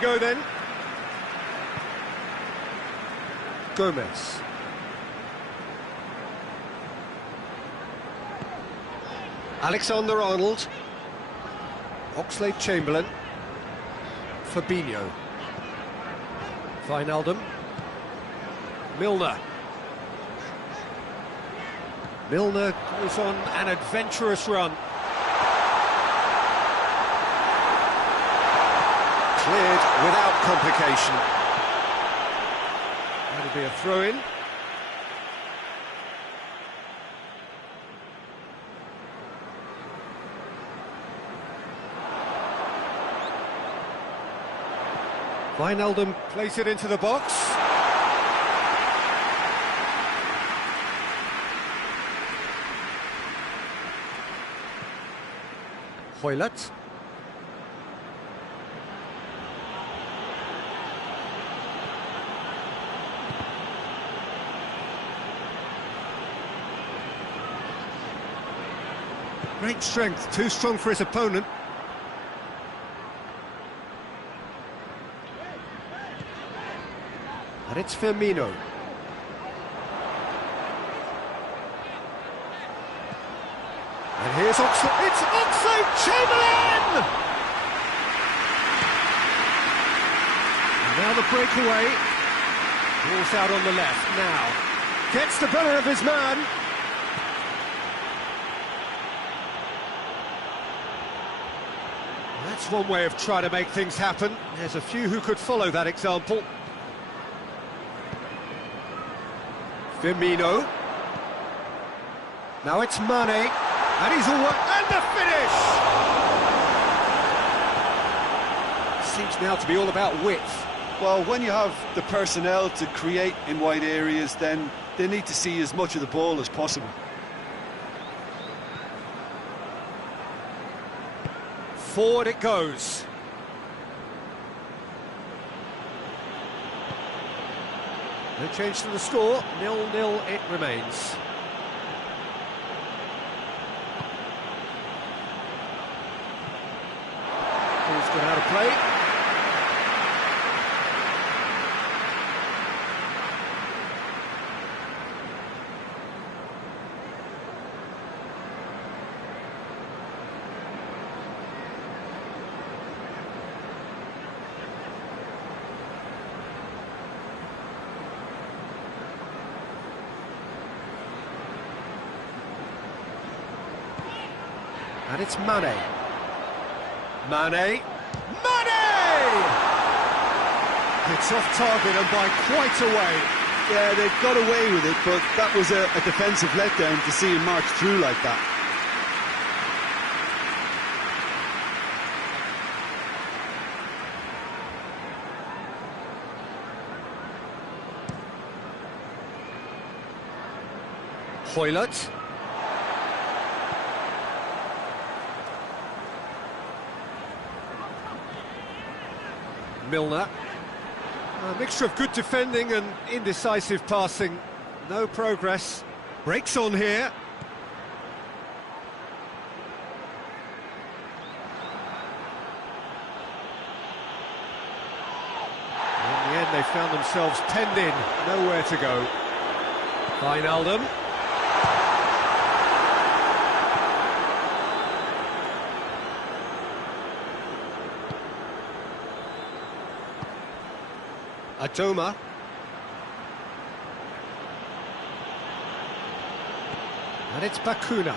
Go then. Gomez. Alexander-Arnold. Oxlade-Chamberlain. Fabinho. Wijnaldum. Milner. Milner goes on an adventurous run. Cleared without complication. That'll be a throw-in. Wijnaldum plays it into the box. Hoylett. Great strength, too strong for his opponent. And it's Firmino. And here's Oxlade. It's Oxlade-Chamberlain! And now the breakaway. Ball's out on the left now. Gets the better of his man. That's one way of trying to make things happen. There's a few who could follow that example. Firmino. Now it's Mane. And he's all and the finish! Seems now to be all about width. Well, when you have the personnel to create in wide areas, then they need to see as much of the ball as possible. Forward it goes. No change to the score, 0-0 it remains. Ball's gone out of play. And it's Mane. Mane! Mane! It's off target and by quite a way. Yeah, they got away with it, but that was a defensive letdown to see him march through like that. Hoylett. Milner. A mixture of good defending and indecisive passing. No progress. Breaks on here. In the end, they found themselves penned in. Nowhere to go. Wijnaldum. Adoma. And it's Bakuna.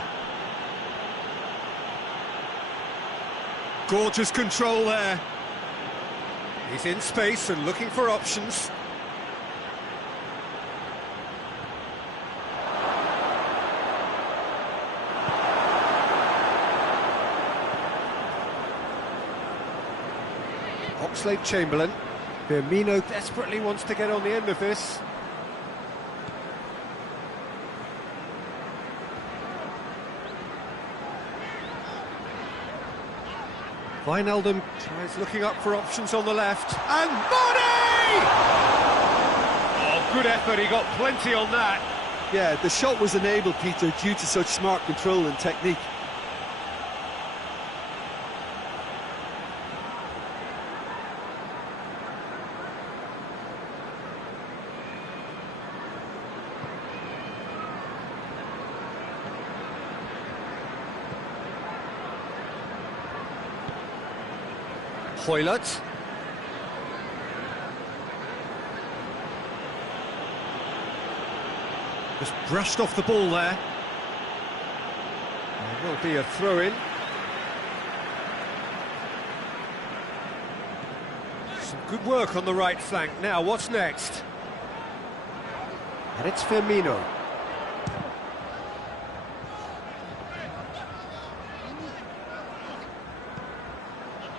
Gorgeous control there. He's in space and looking for options. Oxlade-Chamberlain. Firmino desperately wants to get on the end of this. Wijnaldum tries looking up for options on the left. And Mane! Oh, good effort, he got plenty on that. Yeah, the shot was enabled, Peter, due to such smart control and technique. Hoylett. Just brushed off the ball there. There will be a throw-in. Some good work on the right flank. Now, what's next? And it's Firmino.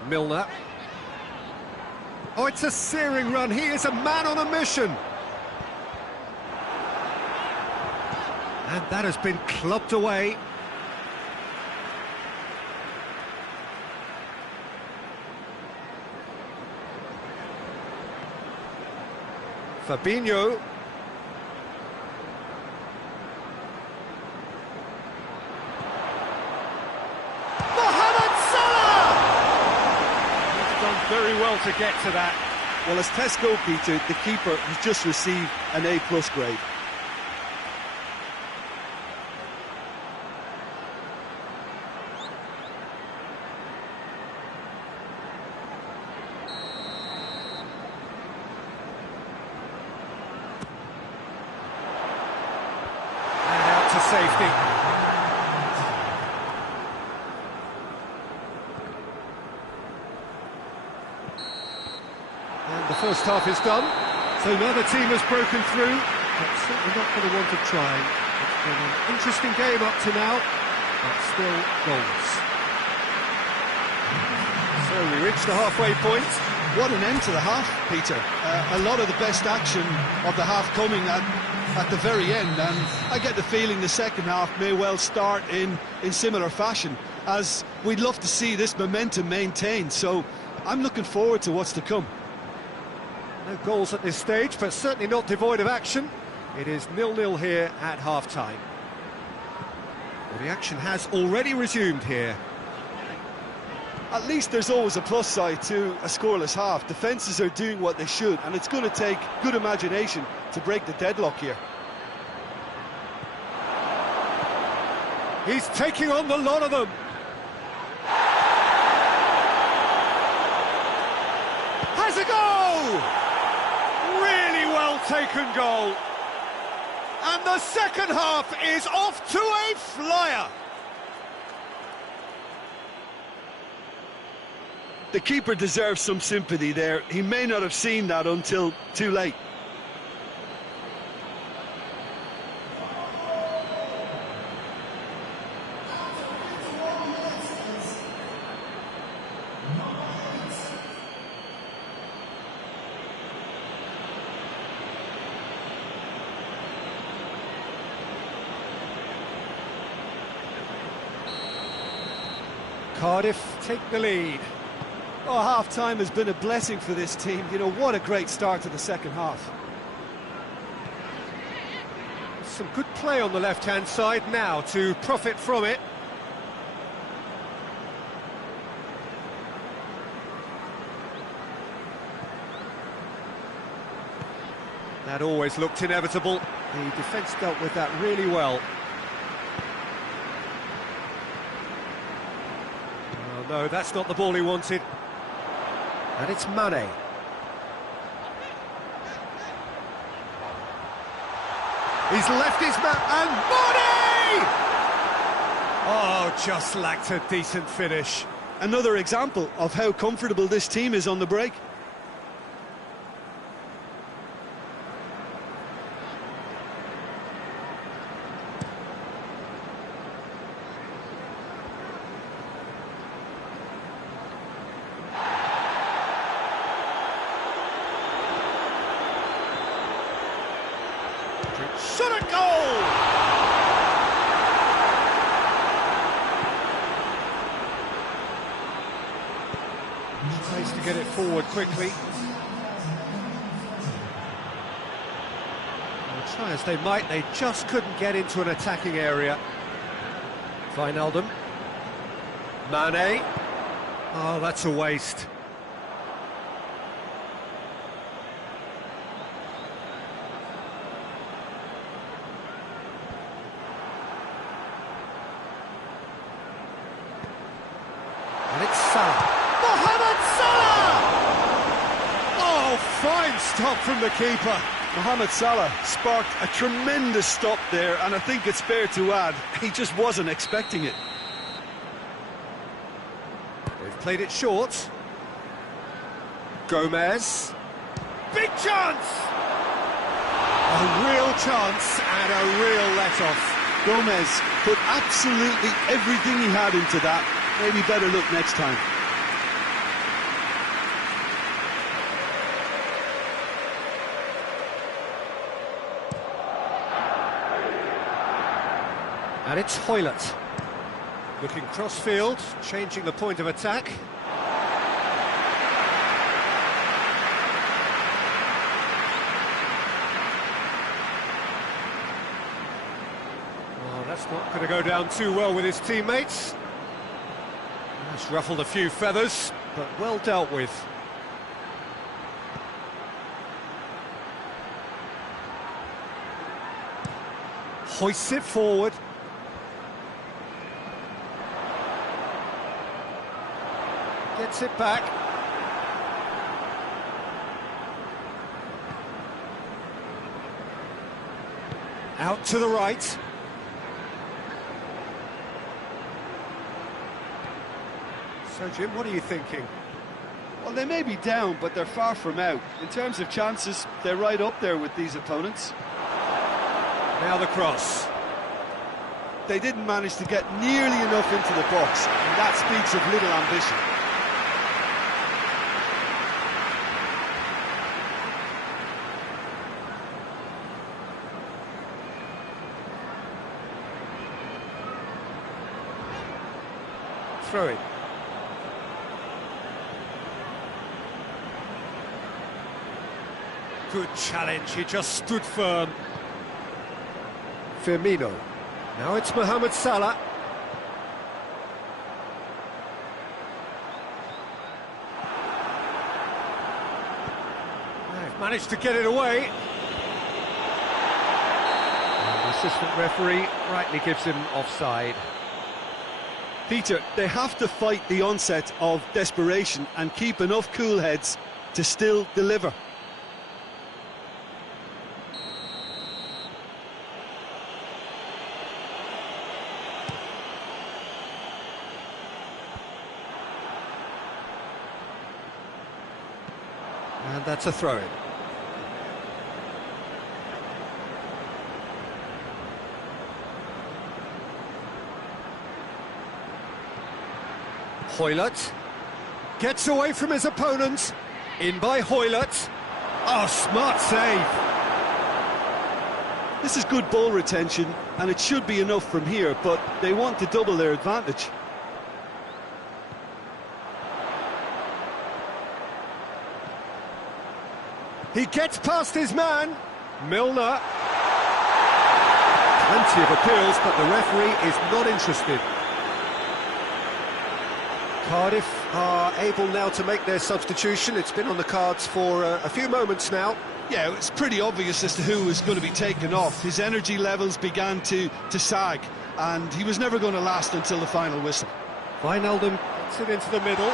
Milner. Oh, it's a searing run. He is a man on a mission. And that has been clubbed away. Fabinho. Very well to get to that. Well, as Tesco, Peter, the keeper has just received an A+ grade. And out to safety. And the first half is done, so neither team has broken through, but certainly not for the want of trying. It's been an interesting game up to now, but still goals. So we reach the halfway point. What an end to the half, Peter. A lot of the best action of the half coming at the very end, and I get the feeling the second half may well start in similar fashion, as we'd love to see this momentum maintained, so I'm looking forward to what's to come. No goals at this stage, but certainly not devoid of action. It is 0-0 here at half-time. Well, the action has already resumed here. At least there's always a plus side to a scoreless half. Defences are doing what they should, and it's going to take good imagination to break the deadlock here. He's taking on the lot of them. Has a goal! Really well taken goal. And the second half is off to a flyer. The keeper deserves some sympathy there. He may not have seen that until too late. Cardiff take the lead. Oh, half-time has been a blessing for this team. You know, what a great start to the second half. Some good play on the left-hand side now to profit from it. That always looked inevitable. The defence dealt with that really well. Oh no, that's not the ball he wanted. And it's Mane. He's left his man, and Mane! Oh, just lacked a decent finish. Another example of how comfortable this team is on the break. Shot at goal! Tries to get it forward quickly. Well, try as they might, they just couldn't get into an attacking area. Wijnaldum. Mane. Oh, that's a waste. And it's Salah. Mohamed Salah! fine stop from the keeper. Mohamed Salah sparked a tremendous stop there, and I think it's fair to add, he just wasn't expecting it. They've played it short. Gomez. Big chance! A real chance and a real let-off. Gomez put absolutely everything he had into that. Maybe better look next time. And it's Hoylett. Looking cross-field, changing the point of attack. Oh, that's not going to go down too well with his teammates. That's ruffled a few feathers, but well dealt with. Hoists it forward. Gets it back. Out to the right. So, Jim, what are you thinking? Well, they may be down, but they're far from out. In terms of chances, they're right up there with these opponents. Now the cross. They didn't manage to get nearly enough into the box, and that speaks of little ambition. Throw it. Good challenge, he just stood firm. Firmino. Now it's Mohamed Salah. They've managed to get it away. And the assistant referee rightly gives him offside. Peter, they have to fight the onset of desperation and keep enough cool heads to still deliver. And that's a throw-in. Hoylett gets away from his opponent. In by Hoylett. Oh, smart save. This is good ball retention, and it should be enough from here, but they want to double their advantage. He gets past his man. Milner. Plenty of appeals, but the referee is not interested. Cardiff are able now to make their substitution. It's been on the cards for a few moments now. Yeah, it's pretty obvious as to who was going to be taken off. His energy levels began to sag, and he was never going to last until the final whistle. Wijnaldum gets it into the middle.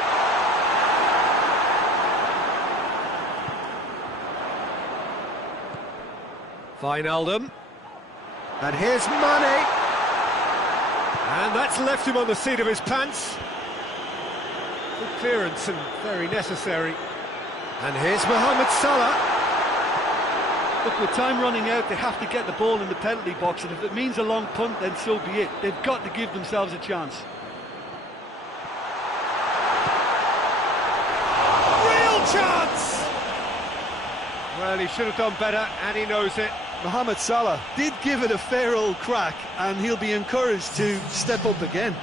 Wijnaldum. And here's Mane. And that's left him on the seat of his pants. Good clearance and very necessary. And here's Mohamed Salah. Look, with time running out, they have to get the ball in the penalty box, and if it means a long punt, then so be it. They've got to give themselves a chance. Real chance! Well, he should have done better, and he knows it. Mohamed Salah did give it a fair old crack, and he'll be encouraged to step up again.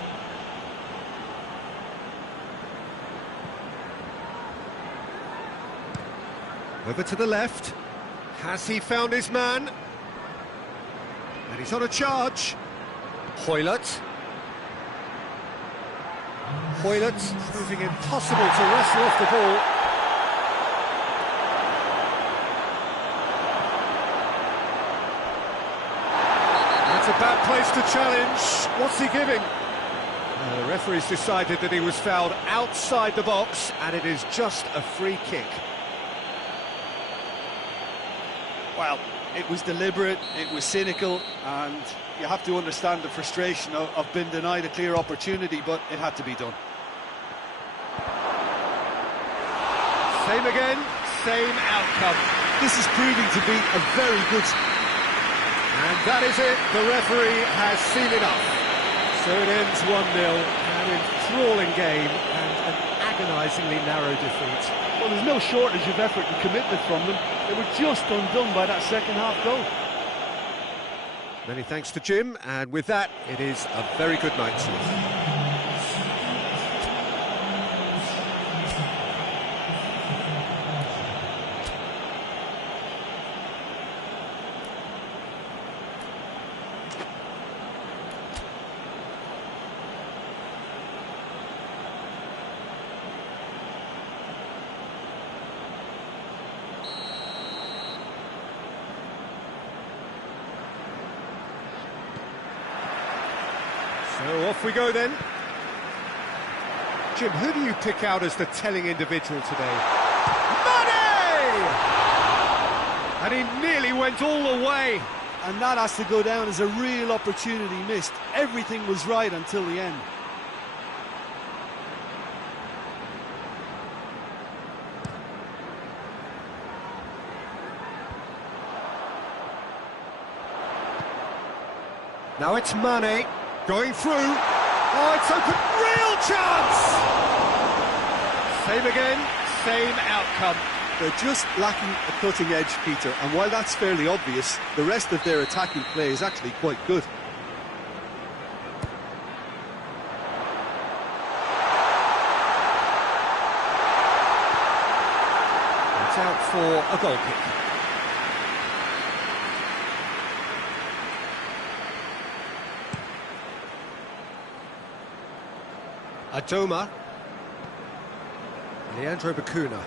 Over to the left. Has he found his man? And he's on a charge. Hoylett. Hoylett proving impossible to wrestle off the ball. That's a bad place to challenge. What's he giving? The referee's decided that he was fouled outside the box, and it is just a free kick. Well, it was deliberate, it was cynical, and you have to understand the frustration of being denied a clear opportunity, but it had to be done. Same again, same outcome. This is proving to be a very good... And that is it, the referee has seen enough. So it ends 1-0, an enthralling game and an agonisingly narrow defeat. Well, there's no shortage of effort and commitment from them. They were just undone by that second-half goal. Many thanks to Jim, and with that, it is a very good night to you. So off we go then. Jim, who do you pick out as the telling individual today? Money! And he nearly went all the way. And that has to go down as a real opportunity missed. Everything was right until the end. Now it's Mane. Going through. Oh, it's open. Real chance! Same again, same outcome. They're just lacking a cutting edge, Peter, and while that's fairly obvious, the rest of their attacking play is actually quite good. It's out for a goal kick. Adoma. Leandro Bacuna.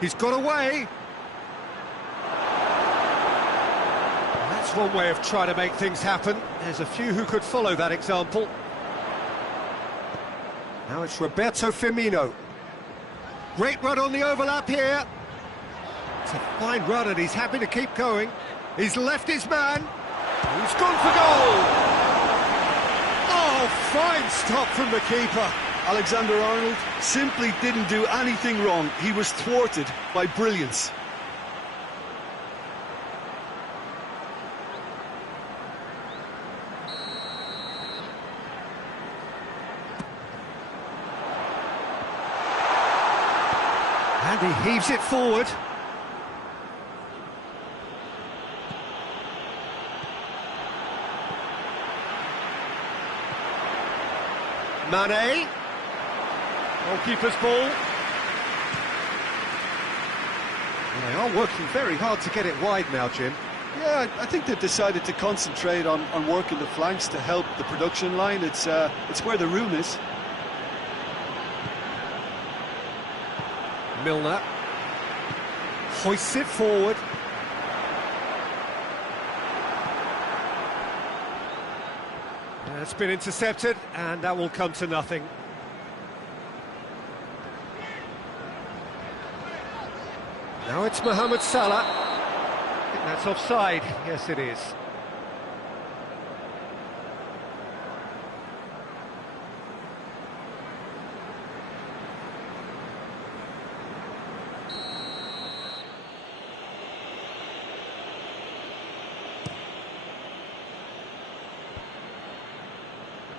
He's got away. That's one way of trying to make things happen. There's a few who could follow that example. Now it's Roberto Firmino. Great run on the overlap here. It's a fine run and he's happy to keep going. He's left his man. He's gone for goal! Oh, fine stop from the keeper. Alexander-Arnold simply didn't do anything wrong. He was thwarted by brilliance. And he heaves it forward. Mane. Goalkeeper's ball. And they are working very hard to get it wide now, Jim. Yeah, I think they've decided to concentrate on working the flanks to help the production line. It's where the room is. Milner. Hoists it forward. It's been intercepted, and that will come to nothing. Now it's Mohamed Salah. I think that's offside. Yes, it is.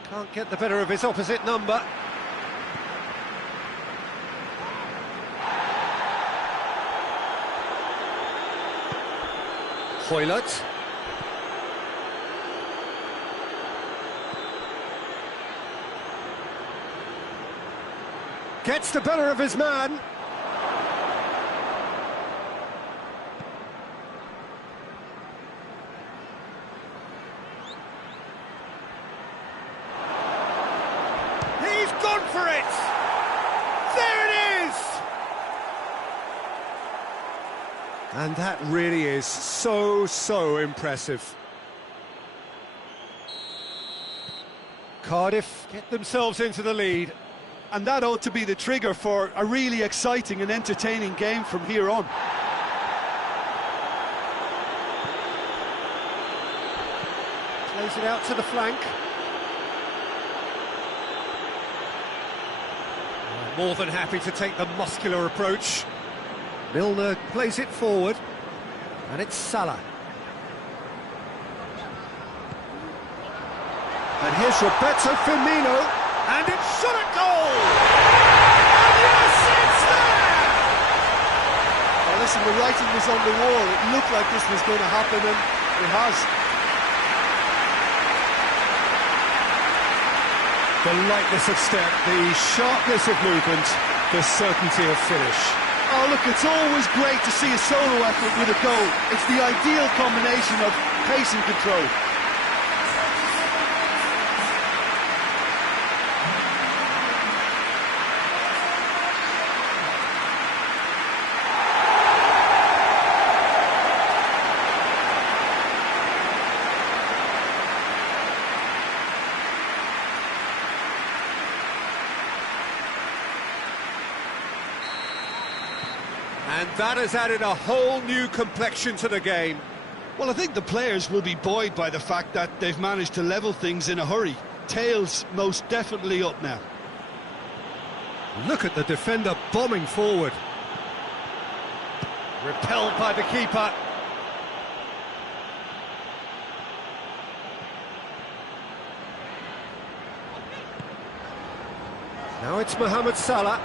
Can't get the better of his opposite number. Hoylett. Gets the better of his man. He's gone for it! There it is! And that really is so impressive. Cardiff get themselves into the lead. and that ought to be the trigger for a really exciting and entertaining game from here on. Plays it out to the flank. More than happy to take the muscular approach. Milner plays it forward, and it's Salah. And here's Roberto Firmino, and it's shot at goal! And yes, it's there! Well, listen, the writing was on the wall. It looked like this was going to happen, and it has. The lightness of step, the sharpness of movement, the certainty of finish. Oh, look, it's always great to see a solo effort with a goal. It's the ideal combination of pace and control. And that has added a whole new complexion to the game. Well, I think the players will be buoyed by the fact that they've managed to level things in a hurry. Tails most definitely up now. Look at the defender bombing forward. Repelled by the keeper. Now it's Mohamed Salah.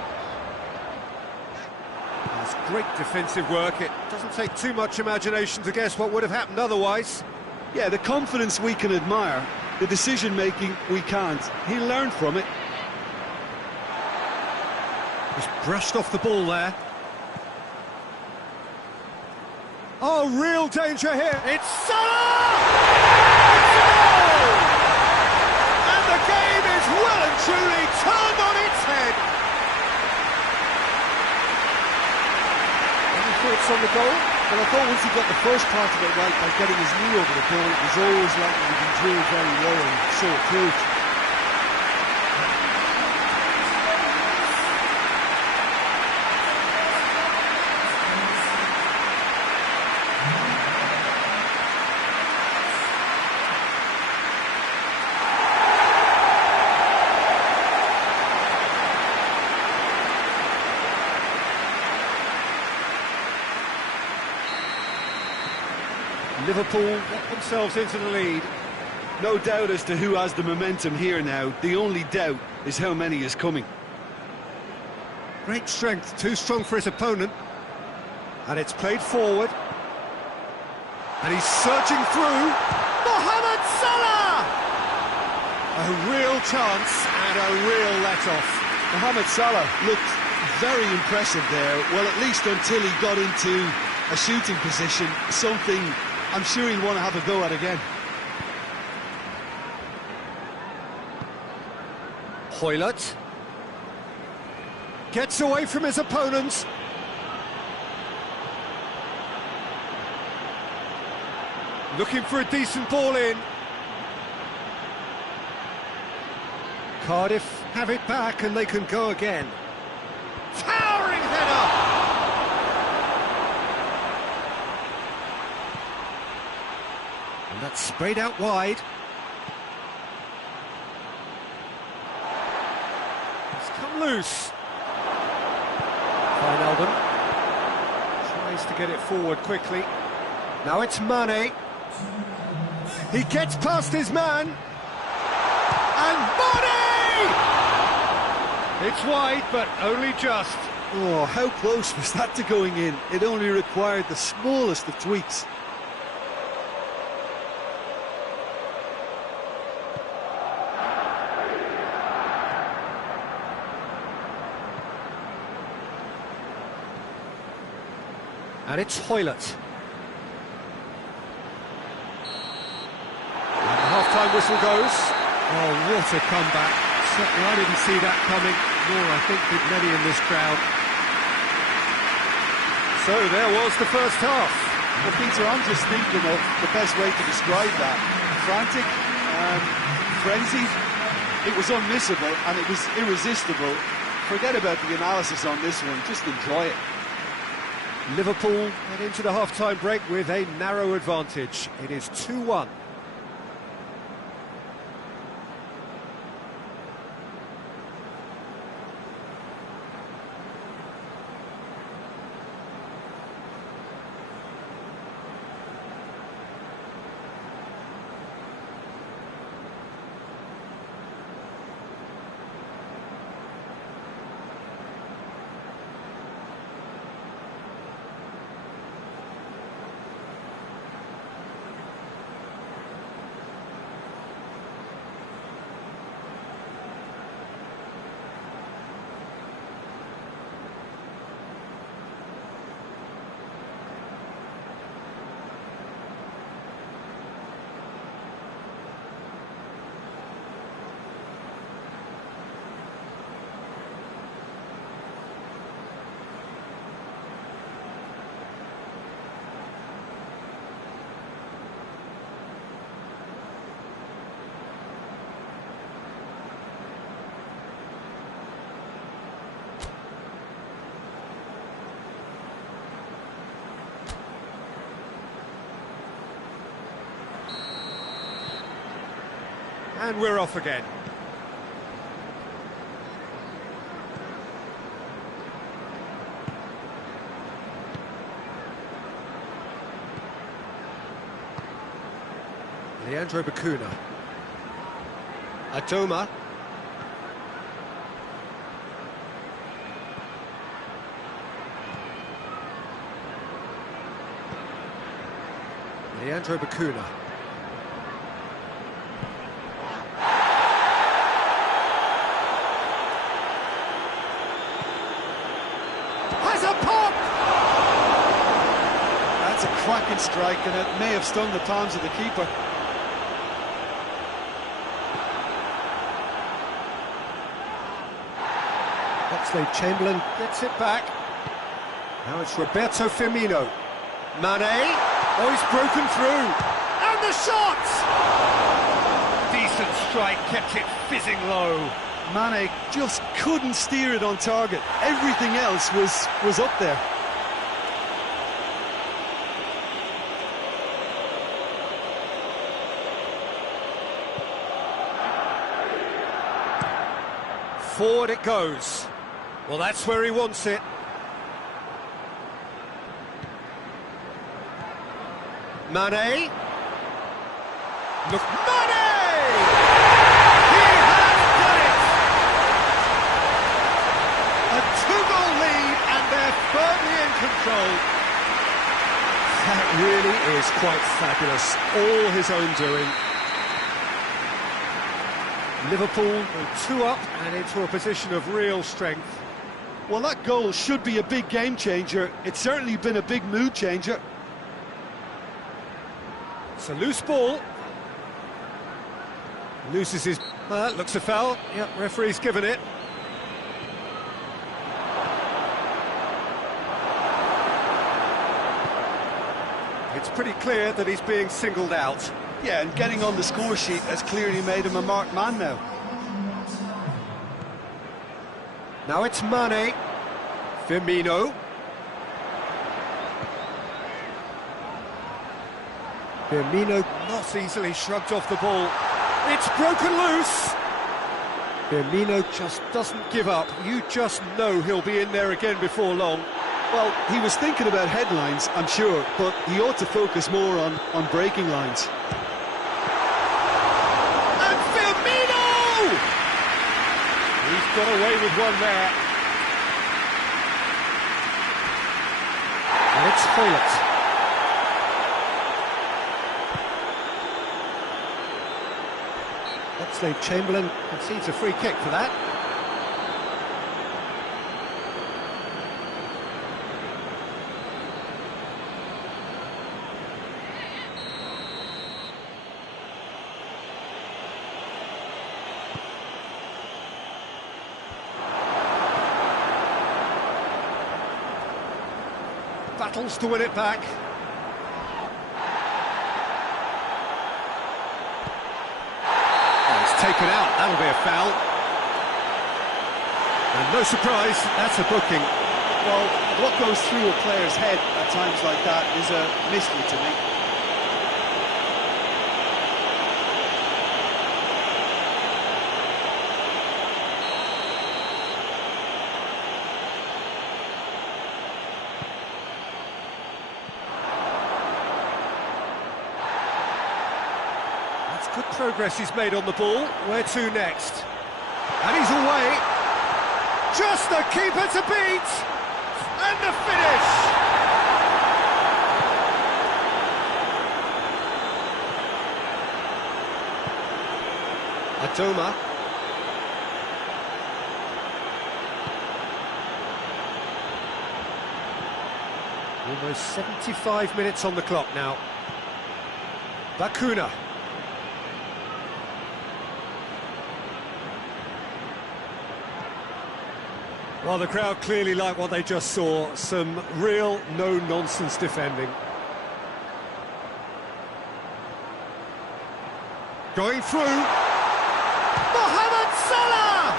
That's great defensive work. It doesn't take too much imagination to guess what would have happened otherwise. Yeah, the confidence we can admire, the decision-making we can't. He'll learn from it. Just brushed off the ball there. Oh, real danger here. It's Salah! It's a goal! And the game is well and truly turned on its head. Thoughts on the goal? Well, I thought once he got the first part of it right by getting his knee over the ball, it was always likely to be drilled very low, and so it proved. Liverpool get themselves into the lead. No doubt as to who has the momentum here now. The only doubt is how many is coming. Great strength, too strong for his opponent. And it's played forward. And he's surging through. Mohamed Salah! A real chance and a real let-off. Mohamed Salah looked very impressive there. Well, at least until he got into a shooting position, something I'm sure he'll want to have a go at again. Hoylett gets away from his opponent. Looking for a decent ball in. Cardiff have it back and they can go again. Towering header! And that's sprayed out wide. It's come loose. Wijnaldum tries to get it forward quickly. Now it's Mane. He gets past his man. And Mane! It's wide, but only just. Oh, how close was that to going in? It only required the smallest of tweaks. And it's Hoylett. And the half-time whistle goes. Oh, what a comeback. Certainly I didn't see that coming, nor I think did many in this crowd. So there was the first half. Well, Peter, I'm just thinking of the best way to describe that. Frantic, frenzied, It was unmissable and it was irresistible. Forget about the analysis on this one, just enjoy it. Liverpool head into the half-time break with a narrow advantage. It is 2-1. And we're off again. Leandro Bacuna. Adoma. Leandro Bacuna. Has a pop! That's a cracking strike and it may have stung the palms of the keeper. Chamberlain gets it back. Now it's Roberto Firmino. Mane. Oh, he's broken through. And the shot! Decent strike, kept it fizzing low. Mane just couldn't steer it on target. Everything else was up there. Forward it goes. Well, that's where he wants it. Mane. Look, Mane! He has done it! A two-goal lead, and they're firmly in control. That really is quite fabulous. All his own doing. Liverpool go 2 up and into a position of real strength. Well, that goal should be a big game changer. It's certainly been a big mood changer. It's a loose ball. Loses his... looks a foul. Yep, referee's given it. It's pretty clear that he's being singled out. Yeah, and getting on the score sheet has clearly made him a marked man now. Now it's Mane. Firmino. Firmino not easily shrugged off the ball. It's broken loose. Firmino just doesn't give up. You just know he'll be in there again before long. Well, he was thinking about headlines, I'm sure, but he ought to focus more on breaking lines. And Firmino! He's got away with one there. And it's Foylet. Chamberlain concedes a free kick for that. Battles to win it back. Taken out. That'll be a foul. And no surprise, that's a booking. Well, what goes through a player's head at times like that is a mystery to me. Good progress he's made on the ball. Where to next? And he's away. Just the keeper to beat. And the finish. Adoma. Almost 75 minutes on the clock now. Bakuna. Well, the crowd clearly like what they just saw. Some real no-nonsense defending. Going through. Mohamed Salah!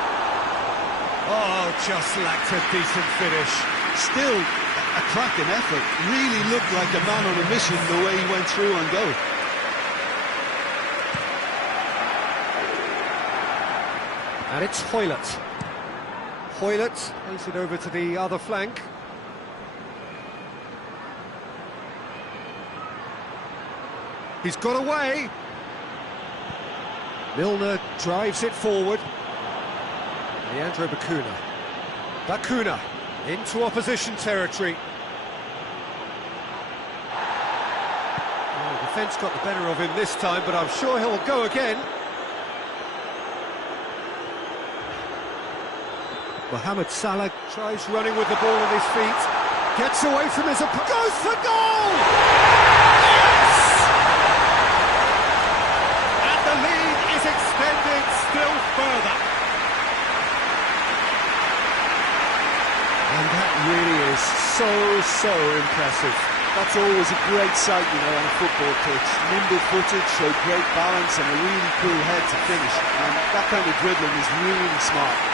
Oh, just lacked a decent finish. Still a cracking effort. Really looked like a man on a mission the way he went through on goal. And it's Hoylett. Hoylett plays it over to the other flank. He's got away. Milner drives it forward. Leandro Bakuna. Bakuna into opposition territory. Well, the defence got the better of him this time, but I'm sure he'll go again. Mohamed Salah tries running with the ball at his feet, gets away from his opponent, goes for goal! Yes! And the lead is extended still further. And that really is so impressive. That's always a great sight, you know, on a football pitch. Nimble-footed, showed great balance and a really cool head to finish. And that kind of dribbling is really smart.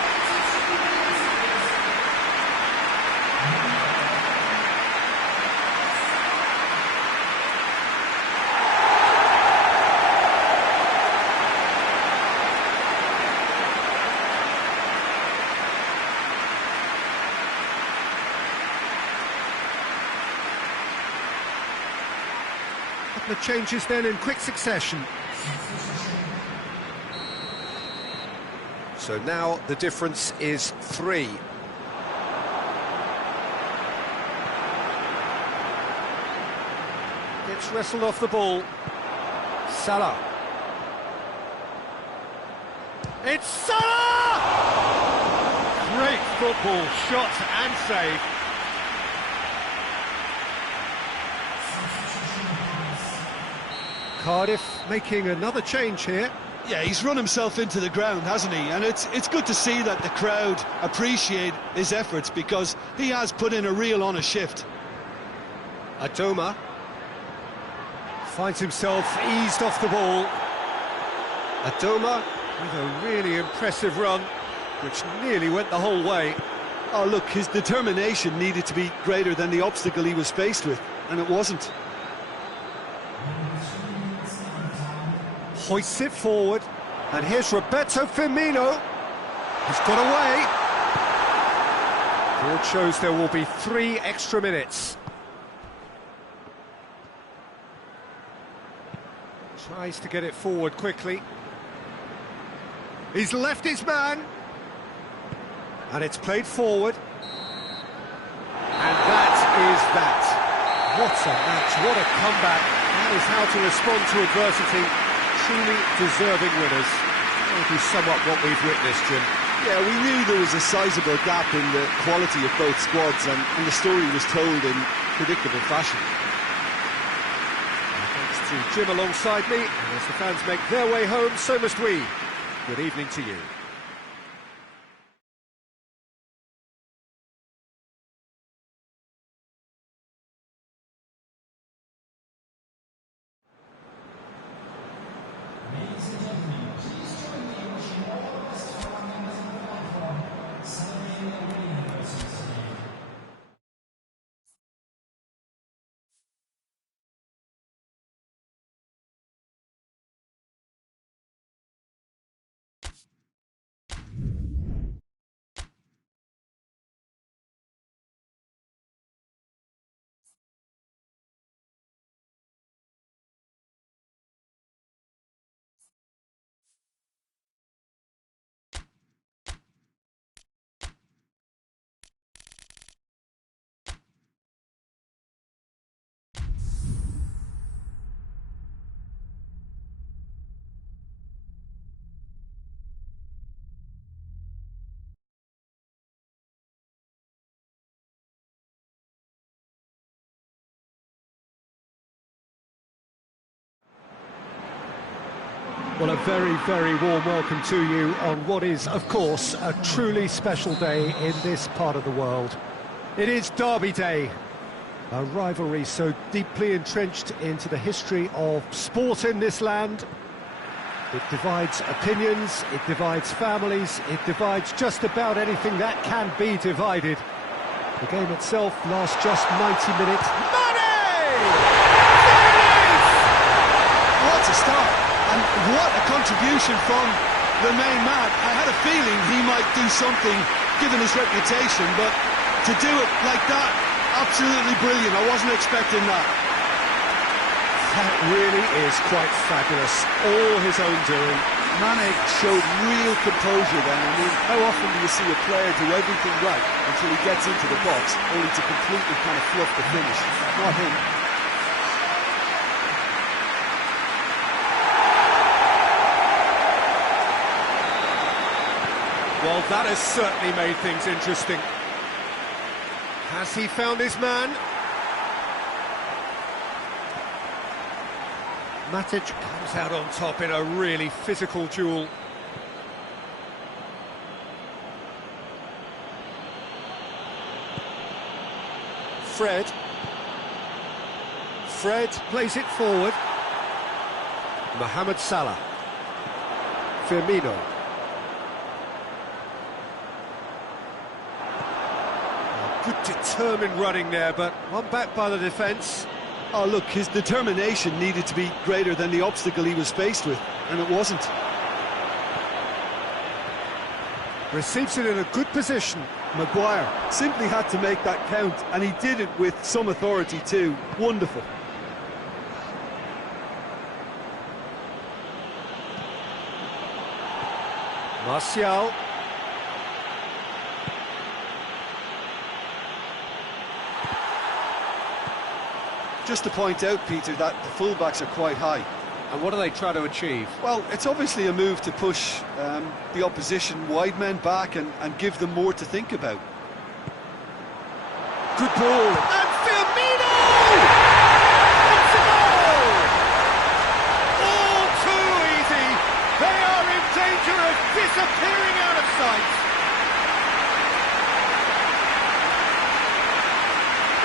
The changes then in quick succession. So now the difference is 3. Gets wrestled off the ball. Salah. It's Salah! Great football, shot and save. Cardiff making another change here. Yeah, he's run himself into the ground, hasn't he? And it's good to see that the crowd appreciate his efforts because he has put in a real honest shift. Adoma finds himself eased off the ball. Adoma with a really impressive run, which nearly went the whole way. Oh, look, his determination needed to be greater than the obstacle he was faced with, and it wasn't. Hoists it forward, and here's Roberto Firmino. He's got away. Board shows there will be 3 extra minutes. Tries to get it forward quickly. He's left his man, and it's played forward. And that is that. What a match, what a comeback. That is how to respond to adversity. Truly deserving winners. That would be somewhat what we've witnessed, Jim. Yeah, we knew there was a sizable gap in the quality of both squads, and the story was told in predictable fashion. Thanks to Jim alongside me, and as the fans make their way home, so must we. Good evening to you. Well, a very, very warm welcome to you on what is, of course, a truly special day in this part of the world. It is Derby Day, a rivalry so deeply entrenched into the history of sport in this land. It divides opinions, it divides families, it divides just about anything that can be divided. The game itself lasts just 90 minutes. Money! What a start! And what a contribution from the main man. I had a feeling he might do something, given his reputation, but to do it like that, absolutely brilliant. I wasn't expecting that. That really is quite fabulous. All his own doing. Mane showed real composure then. I mean, how often do you see a player do everything right until he gets into the box, only to completely kind of fluff the finish? Not him. Well, that has certainly made things interesting. Has he found his man? Matic comes out on top in a really physical duel. Fred plays it forward. Mohamed Salah. Firmino. Good determined running there, but one back by the defence. Oh, look, his determination needed to be greater than the obstacle he was faced with, and it wasn't. Receives it in a good position. Maguire simply had to make that count, and he did it with some authority too. Wonderful. Martial. Just to point out, Peter, that the fullbacks are quite high. And what are they trying to achieve? Well, it's obviously a move to push the opposition wide men back and give them more to think about. Good ball. And Firmino! It's a goal! All too easy. They are in danger of disappearing out of sight.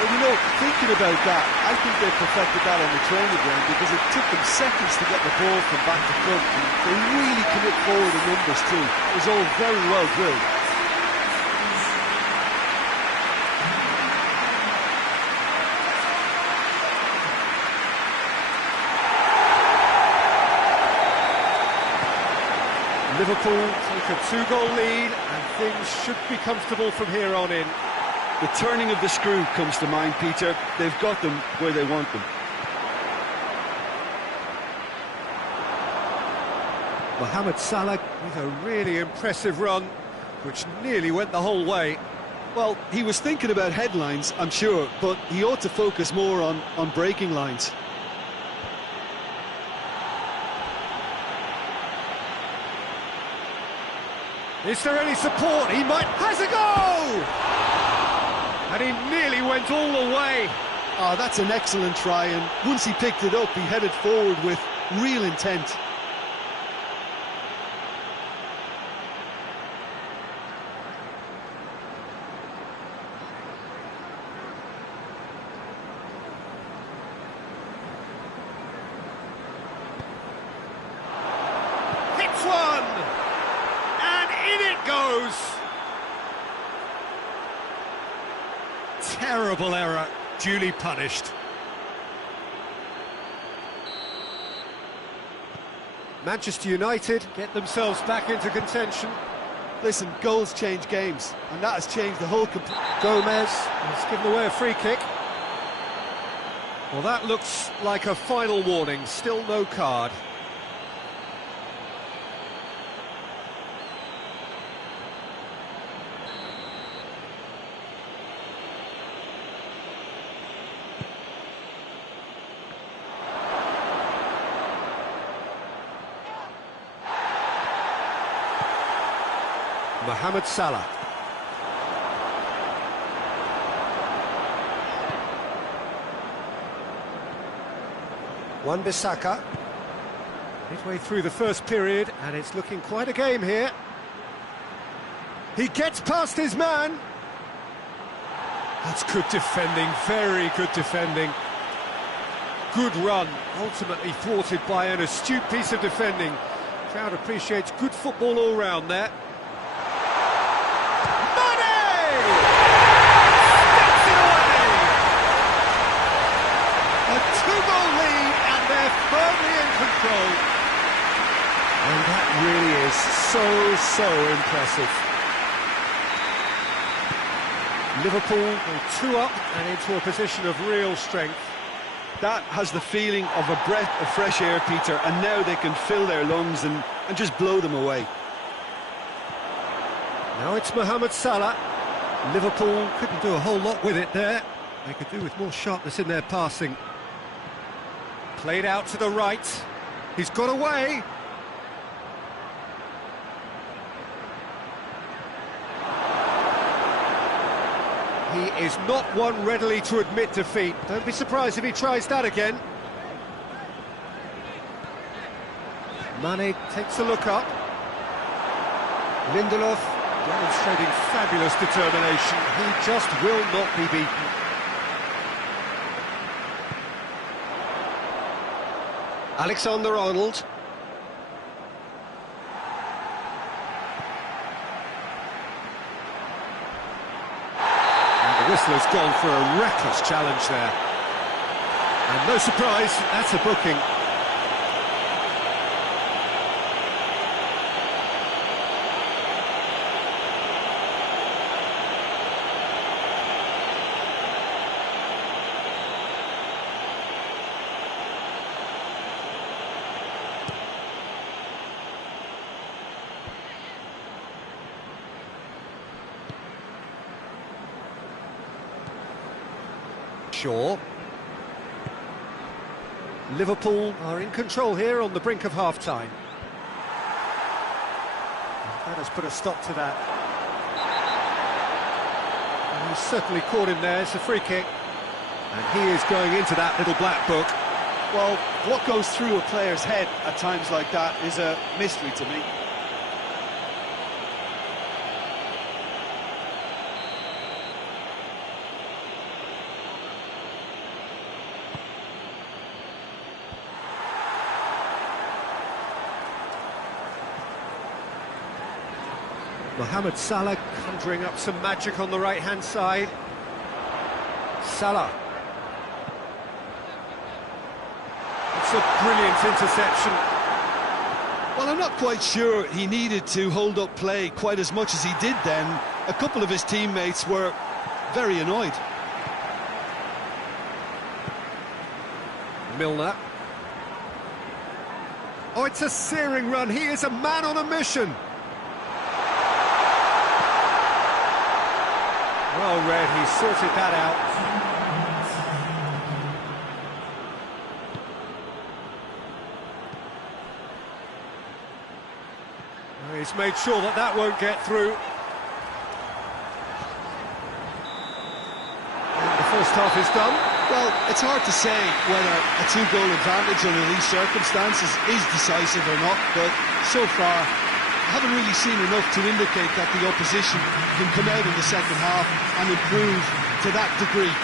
Well, you know, thinking about that, I think they perfected that on the training ground because it took them seconds to get the ball from back to front, and they really commit forward in numbers too. It was all very well drilled. Liverpool take a 2-goal lead, and things should be comfortable from here on in. The turning of the screw comes to mind, Peter. They've got them where they want them. Mohamed Salah with a really impressive run, which nearly went the whole way. Well, he was thinking about headlines, I'm sure, but he ought to focus more on breaking lines. Is there any support? He might... has a go! And he nearly went all the way. Oh, that's an excellent try, and once he picked it up, he headed forward with real intent. Hits one! And in it goes! Terrible error, duly punished. Manchester United get themselves back into contention. Listen, goals change games, and that has changed the whole... Gomez has given away a free kick. Well, that looks like a final warning, still no card. Mohamed Salah. Wan-Bissaka. Midway through the first period, and it's looking quite a game here. He gets past his man. That's good defending, very good defending. Good run, ultimately thwarted by an astute piece of defending. Crowd appreciates good football all round there. Money! Steps it away! A 2-goal lead, and they're firmly in control. And that really is so impressive. Liverpool go 2 up and into a position of real strength. That has the feeling of a breath of fresh air, Peter, and now they can fill their lungs and just blow them away. Now it's Mohamed Salah. Liverpool couldn't do a whole lot with it there. They could do with more sharpness in their passing. Played out to the right. He's got away. He is not one readily to admit defeat. Don't be surprised if he tries that again. Mane takes a look up. Lindelof demonstrating fabulous determination. He just will not be beaten. Alexander-Arnold. The whistler's gone for a reckless challenge there. And no surprise, that's a booking. Shaw. Liverpool are in control here on the brink of half-time. That has put a stop to that. And he's certainly caught him there. It's a free kick. And he is going into that little black book. Well, what goes through a player's head at times like that is a mystery to me. Mohamed Salah conjuring up some magic on the right-hand side. Salah. It's a brilliant interception. Well, I'm not quite sure he needed to hold up play quite as much as he did then. A couple of his teammates were very annoyed. Milner. Oh, it's a searing run. He is a man on a mission. Well read, he sorted that out. Well, he's made sure that that won't get through. And the first half is done. Well, it's hard to say whether a 2-goal advantage under these circumstances is decisive or not, but so far I haven't really seen enough to indicate that the opposition can come out in the second half and improve to that degree.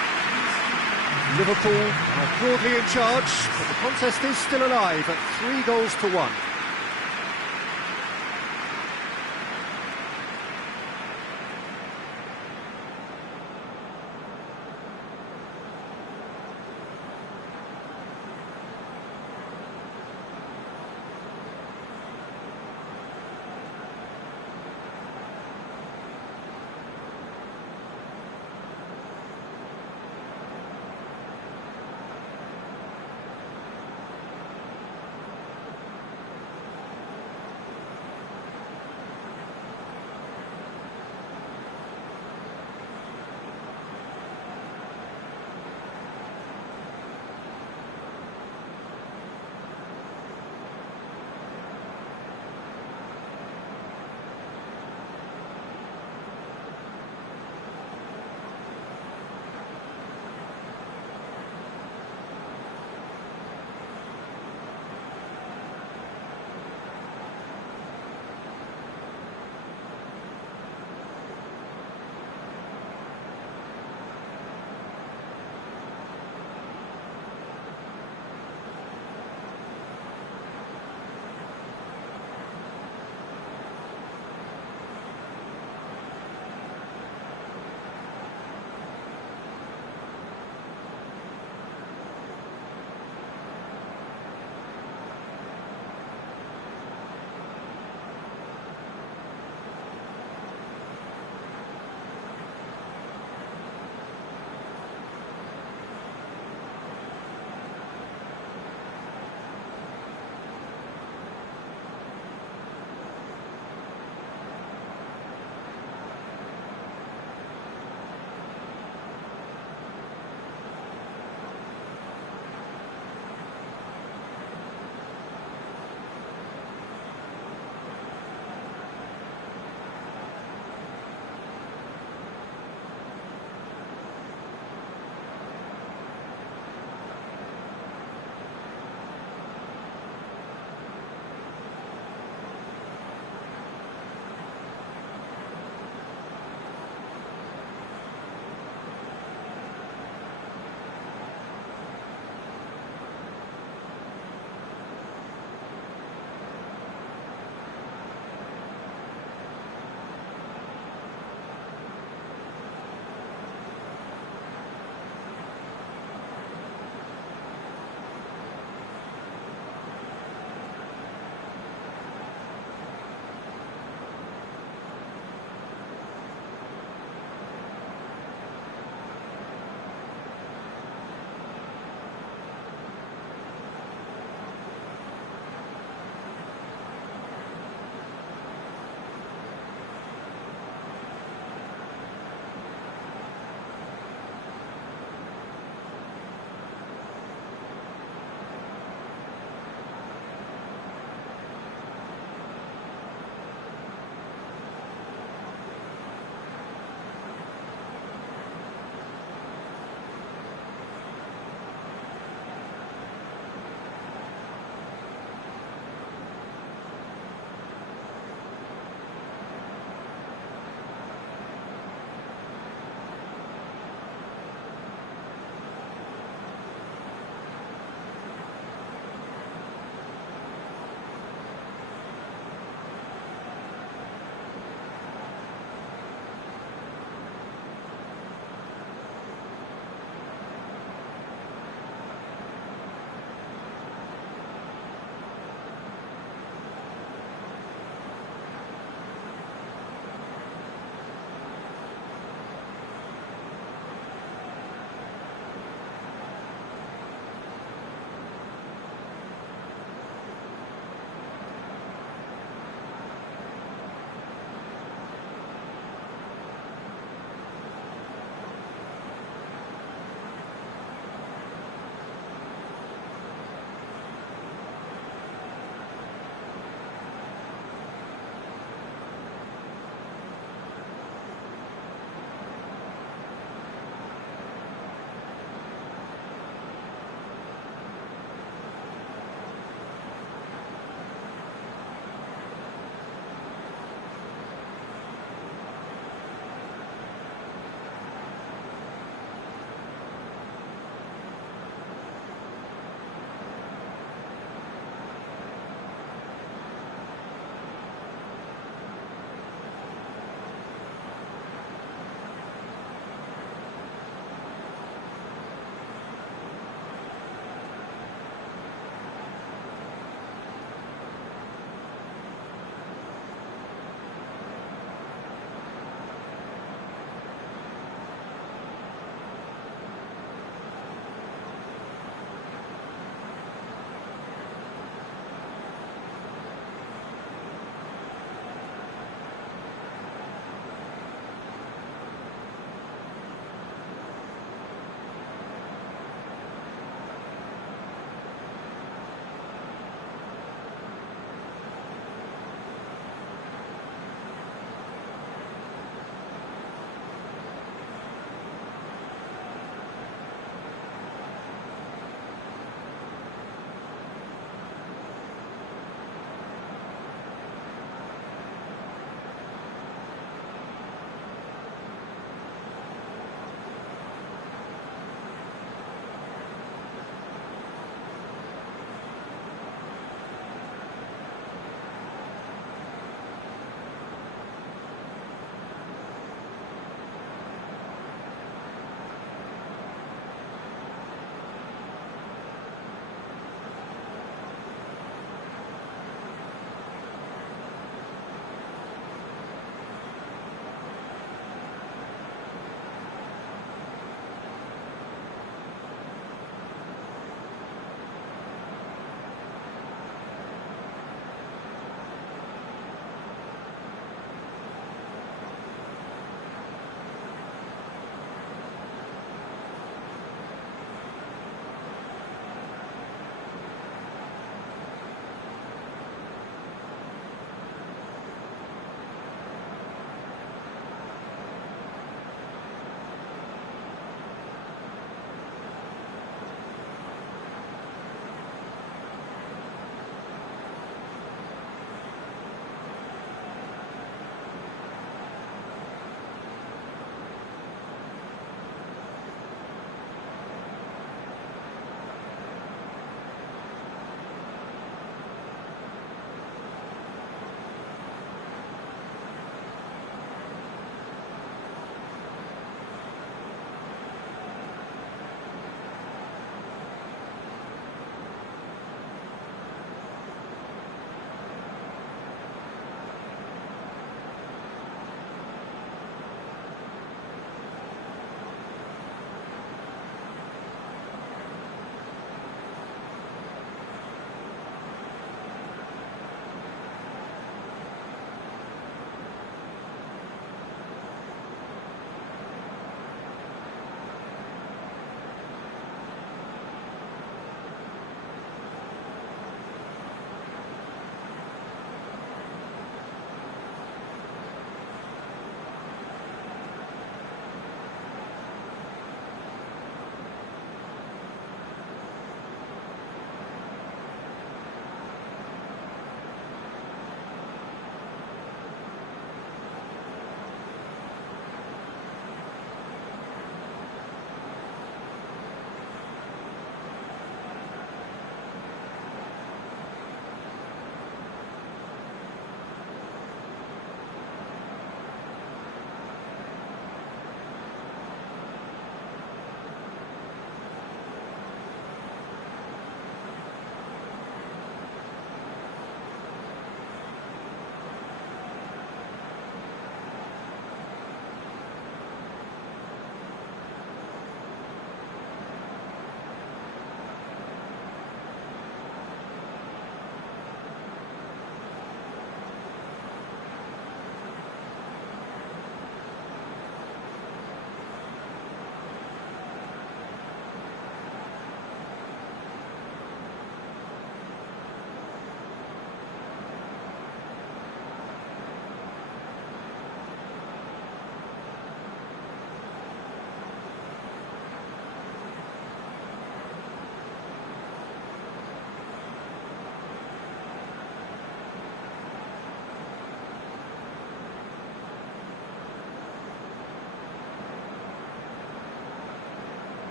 Liverpool are broadly in charge, but the contest is still alive at 3-1.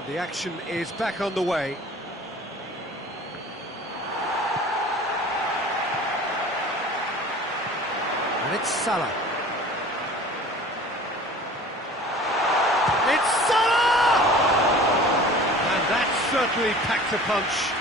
And the action is back on the way. And it's Salah. It's Salah! And that certainly packed a punch.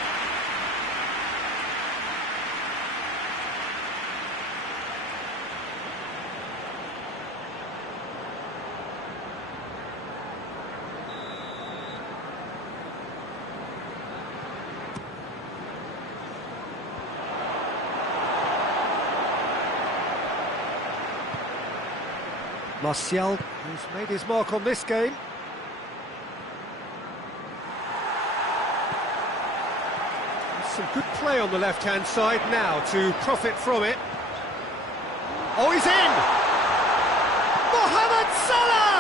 Martial, who's made his mark on this game. There's some good play on the left-hand side now to profit from it. Oh, he's in! Mohamed Salah!